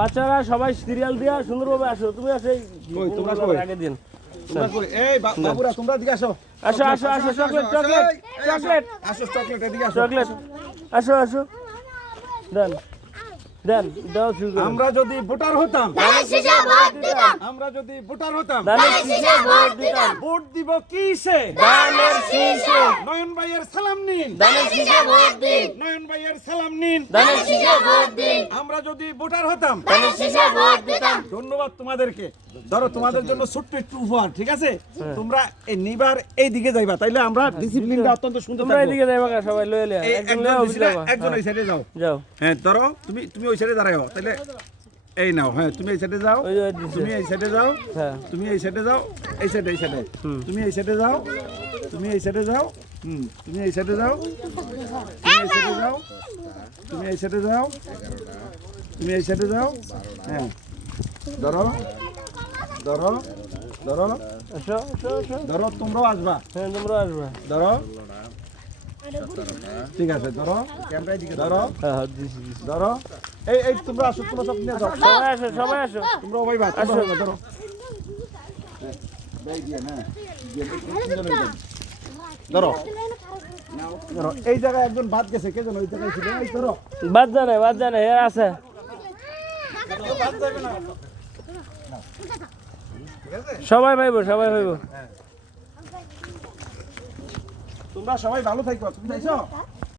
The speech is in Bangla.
বাচ্চারা সবাই সিরিয়াল দিয়া সুন্দরভাবে আসো। তুমি আসো, তোমরা আগে দিন। এই বাবুরা তোমরা দিকে আসো। আসো আসো আসো, চকলেট চকলেট চকলেট, আসো চকলেট এদিকে আসো। চকলেট, আসো আসো, দেন দেন, দাও শুরু করুন। আমরা যদি ভোটার হতাম, আমরা যদি ভোটার হতাম, ভোট দিব কিসে? দানের শীষে, নয়ন ভাইয়ের সালাম নিন, দানের শীষে ভোট দিন, নয়ন ভাইয়ের সালাম নিন। দানের শীষে ভোট দিন, আমরা যদি ভোটার হতাম, দানের শীষে ভোট দিতাম। ধন্যবাদ তোমাদেরকে। ধরো তোমাদের জন্য ছোট্ট একটু উপহার, ঠিক আছে? তোমরা এই নিবার এই দিকে যাইবা, তাইলে আমরা ডিসিপ্লিনটা অত্যন্ত সুন্দর তোমরা থাকবো। এদিকে যাইবা, সবাই লয়ে লয়ে একজন লয়ে একজন ওই সাইডে যাও। যাও। হ্যাঁ ধরো তুমি ওই সাইডে দাঁড়াও, তাইলে এই নাও। হ্যাঁ তুমি এই সাইডে যাও, ওই যে দিছে। তুমি এই সাইডে যাও, হ্যাঁ, তুমি এই সাইডে যাও, এই সাইডে এই সাইডে তুমি এই সাইডে যাও, তুমি এই সাইডে যাও, তুমি এই সাইডে যাও, তুমি এই সাইডে যাও, তুমি এই সাইডে যাও, তুমি এই সাইডে যাও। হ্যাঁ ধরো ধরো ধরো আসো আসো আসো, ধরো, তোমরাও আসবা। হ্যাঁ তোমরা আসবা। ধরো, ঠিক আছে, ধরো ধরো হ্যাঁ হ্যাঁ, দিছি দিছি। ধরো। এই তোমরা আসো, তোমরা সব নিয়ে যাও। সবাই আসো, সবাই আসো। তোমরা ভাই বা আসো। ধরো। ধরো ধরো, এই জায়গায় একজন বাদ গেছে, কে যেন ওই জায়গায় ছিল। এই ধরো, বাদ জানে, বাদ জানে, হে আছে। সবাই ভাইব, সবাই ভাইব। তোমরা সবাই ভালো থাকো। তুমি চাইছো